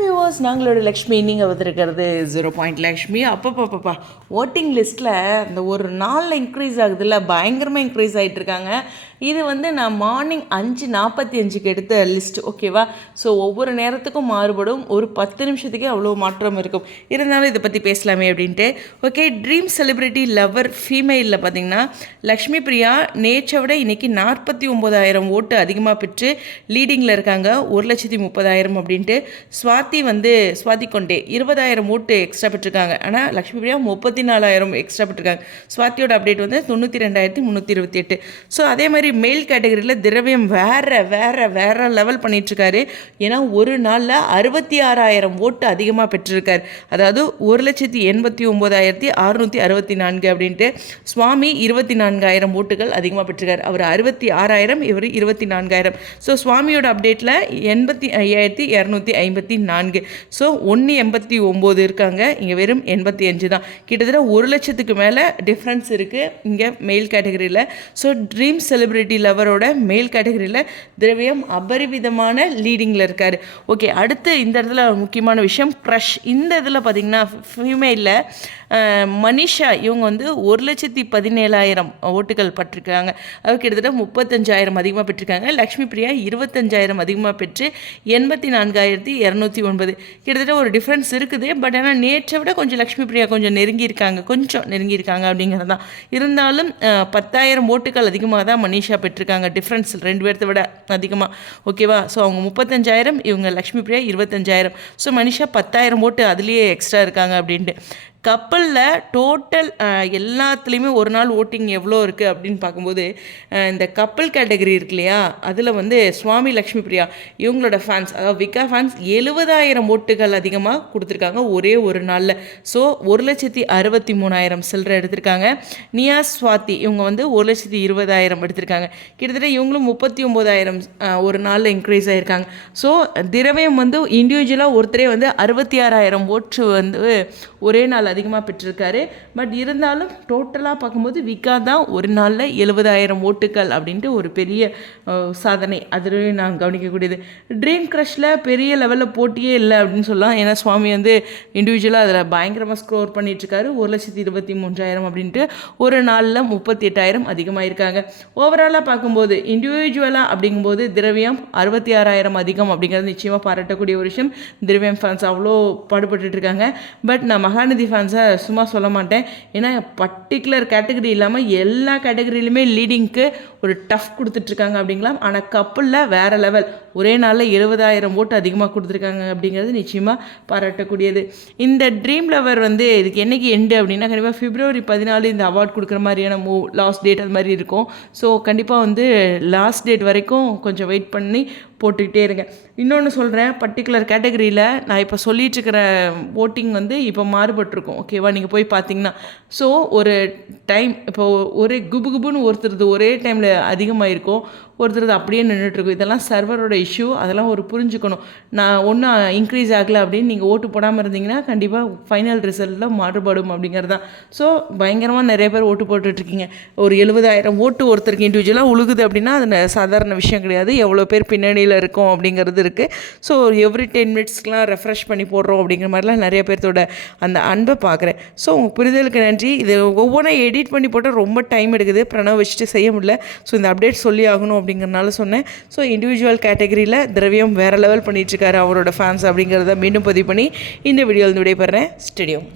Viewers, நாங்களோட Lakshmi நீங்கள் வந்திருக்கிறது 0 Lakshmi. அப்பப்பப்பா voting லிஸ்ட்டில் இந்த ஒரு நாளில் இன்க்ரீஸ் ஆகுதுல்ல, பயங்கரமாக இன்க்ரீஸ் ஆகிட்டு இருக்காங்க. இது நான் மார்னிங் 5:45க்கு எடுத்த லிஸ்ட், ஓகேவா? ஸோ ஒவ்வொரு நேரத்துக்கும் மாறுபடும், ஒரு 10 நிமிஷத்துக்கே அவ்வளோ மாற்றம் இருக்கும். இருந்தாலும் இதை பற்றி பேசலாமே அப்படின்ட்டு. ஓகே, ட்ரீம் செலிப்ரிட்டி லவர் ஃபீமேலில் பார்த்தீங்கன்னா லக்ஷ்மி பிரியா நேற்றை விட இன்றைக்கி 49,000 ஓட்டு அதிகமாக பெற்று லீடிங்கில் இருக்காங்க, 1,30,000 அப்படின்ட்டு. ஸ்வாதி கொண்டே 20,000 ஓட்டு எக்ஸ்ட்ரா பெற்றிருக்காங்க. ஆனால் லக்ஷ்மி பிரியா 34,000 எக்ஸ்ட்ரா பெற்றிருக்காங்க. ஸ்வாதியோட அப்டேட் 92,328. ஸோ அதே மாதிரி மேல் கேட்டகரியில் திரவியம் வேற லெவல் பண்ணிகிட்ருக்காரு. ஏன்னா ஒரு நாளில் 66,000 ஓட்டு அதிகமாக பெற்றிருக்கார். அதாவது 1,89,664 அப்படின்ட்டு. சுவாமி 24,000 ஓட்டுகள் அதிகமாக பெற்றிருக்கார். அவர் 66,000, இவர் 24,000. ஸோ சுவாமியோட அப்டேட்டில் 85,254. ஸோ 189 இருக்காங்க, இங்கே வெறும் 85 தான். கிட்டத்தட்ட 1,00,000க்கு மேலே டிஃப்ரென்ஸ் இருக்குது இங்கே மேல் கேட்டகரியில். ஸோ ட்ரீம் செலிப்ரிட்டி லவரோட மேல் கேட்டகரியில் திரவியம் அபரிவிதமான லீடிங்கில் இருக்கார். ஓகே, அடுத்து இந்த இடத்துல முக்கியமான விஷயம் க்ரஷ். இந்த இதில் பார்த்திங்கன்னா ஃபீமேலில் மனிஷா இவங்க 1,17,000 ஓட்டுகள் பட்டிருக்காங்க. அது கிட்டத்தட்ட 35,000 அதிகமாக பெற்றிருக்காங்க. லக்ஷ்மி பிரியா 25,000 அதிகமாக பெற்று 84,209. கிட்டத்தட்ட ஒரு டிஃப்ரென்ஸ் இருக்குது. பட் ஆனால் நேற்றை விட கொஞ்சம் லக்ஷ்மி பிரியா கொஞ்சம் நெருங்கியிருக்காங்க அப்படிங்கிறது தான். இருந்தாலும் 10,000 ஓட்டுகள் அதிகமாக தான் மனிஷா பெற்றிருக்காங்க. டிஃப்ரென்ஸ் 2 பேர்த்த விட அதிகமாக, ஓகேவா? ஸோ அவங்க 35,000, இவங்க லக்ஷ்மி பிரியா 25,000. ஸோ மனிஷா 10,000 ஓட்டு அதுலேயே எக்ஸ்ட்ரா இருக்காங்க அப்படின்ட்டு. கப்பலில் டோட்டல் எல்லாத்துலேயுமே ஒரு நாள் ஓட்டிங் எவ்வளோ இருக்குது அப்படின்னு பார்க்கும்போது இந்த கப்பல் கேட்டகரி இருக்கு இல்லையா, அதில் சுவாமி லக்ஷ்மி பிரியா இவங்களோட ஃபேன்ஸ், அதாவது விகா ஃபேன்ஸ் 70,000 ஓட்டுகள் அதிகமாக கொடுத்துருக்காங்க ஒரே ஒரு நாளில். ஸோ 1,63,000 சில்லரை எடுத்திருக்காங்க. நியா ஸ்வாதி இவங்க 1,20,000 எடுத்திருக்காங்க. கிட்டத்தட்ட இவங்களும் 39,000 ஒரு நாளில் இன்க்ரீஸ் ஆகிருக்காங்க. ஸோ திரவியம் இண்டிவிஜுவலாக ஒருத்தரே 66,000 ஓட்டு ஒரே நாள் அதிகமாக பெற்றிருக்காரு. பட் இருந்தாலும் டோட்டலாக பார்க்கும்போது விகா தான் ஒரு நாளில் 70,000 ஓட்டுகள் அப்படின்ட்டு ஒரு பெரிய சாதனை. அதுலேயும் நான் கவனிக்கக்கூடியது. ட்ரீம் க்ரஷில் பெரிய லெவலில் போட்டியே இல்லை அப்படின்னு சொல்லலாம். ஏன்னா சுவாமி இண்டிவிஜுவலாக அதில் பயங்கரமாக ஸ்கோர் பண்ணிகிட்ருக்காரு. 1,23,000 அப்படின்ட்டு ஒரு நாளில் 38,000 அதிகமாக இருக்காங்க. ஓவராலாக பார்க்கும்போது இண்டிவிஜுவலாக அப்படிங்கும்போது திரவியம் 66,000 அதிகம் அப்படிங்கிறது நிச்சயமாக பாராட்டக்கூடிய ஒரு விஷயம். திரவியம் ஃபேன்ஸ் அவ்வளோ பாடுபட்டுருக்காங்க. பட் நான் மகாநதி ஃபேன்ஸை சும்மா சொல்ல மாட்டேன். ஏன்னா பர்டிகுலர் கேட்டகரி இல்லாமல் எல்லா கேட்டகரியிலுமே லீடிங்க்கு ஒரு டஃப் கொடுத்துட்ருக்காங்க அப்படிங்களாம். ஆனால் கப்பலில் வேறு லெவல், ஒரே நாளில் 70,000 ஓட்டு அதிகமாக கொடுத்துருக்காங்க அப்படிங்கிறது நிச்சயமாக பாராட்டக்கூடியது. இந்த ட்ரீம் லவர் இதுக்கு என்றைக்கு எண்டு அப்படின்னா கண்டிப்பாக February 14 இந்த அவார்ட் கொடுக்குற மாதிரியான லாஸ்ட் டேட் அது மாதிரி இருக்கும். ஸோ கண்டிப்பாக லாஸ்ட் டேட் வரைக்கும் கொஞ்சம் வெயிட் பண்ணி போட்டுக்கிட்டே இருங்க. இன்னொன்று சொல்கிறேன், பர்டிகுலர் கேட்டகரியில் நான் இப்போ சொல்லிகிட்ருக்கிற ஓட்டிங் இப்போ மாறுபட்டிருக்கும், ஓகேவா? நீங்கள் போய் பார்த்தீங்கன்னா. ஸோ ஒரு டைம் இப்போ ஒரே குபுன்னு ஒருத்தருது ஒரே டைமில் அதிகமாக இருக்கும், ஒருத்தருது அப்படியே நின்றுட்டுருக்கும். இதெல்லாம் சர்வரோட இஷ்யூ, அதெல்லாம் புரிஞ்சுக்கணும். நான் ஒன்றும் இன்க்ரீஸ் ஆகலை அப்படின்னு நீங்கள் ஓட்டு போடாமல் இருந்தீங்கன்னா கண்டிப்பாக ஃபைனல் ரிசல்ட்டில் மாறுபடும் அப்படிங்கிறது தான். ஸோ பயங்கரமாக நிறைய பேர் ஓட்டு போட்டுட்ருக்கீங்க. ஒரு 70,000 ஓட்டு ஒருத்தருக்கு இண்டிவிஜுவலாக உழுகுது அப்படின்னா அது சாதாரண விஷயம் கிடையாது. எவ்வளோ பேர் பின்னணியில் இருக்கும் அப்படிங்கிறது இருக்குது. ஸோ எவ்ரி 10 மினிட்ஸ்க்கெலாம் ரெஃப்ரெஷ் பண்ணி போடுறோம் அப்படிங்கிற மாதிரிலாம் நிறைய பேர்த்தோட அந்த அன்பை பார்க்குறேன். ஸோ உங்கள் புரிதலுக்கு நன்றி. இது ஒவ்வொன்றும் எடிட் பண்ணி போட்டால் ரொம்ப டைம் எடுக்குது, பிரணவ் வச்சுட்டு செய்ய முடியல. ஸோ இந்த அப்டேட் சொல்லி ஆகணும் அப்படிங்கிறனால சொன்னேன். ஸோ இண்டிவிஜுவல் கேட்டகரியில் திரவியம் வேறு லெவல் பண்ணிகிட்ருக்காரு அவரோட ஃபேன்ஸ் அப்படிங்கிறத மீண்டும் பதிவு பண்ணி இந்த வீடியோவில் விடைபெறேன். ஸ்டேடியம்.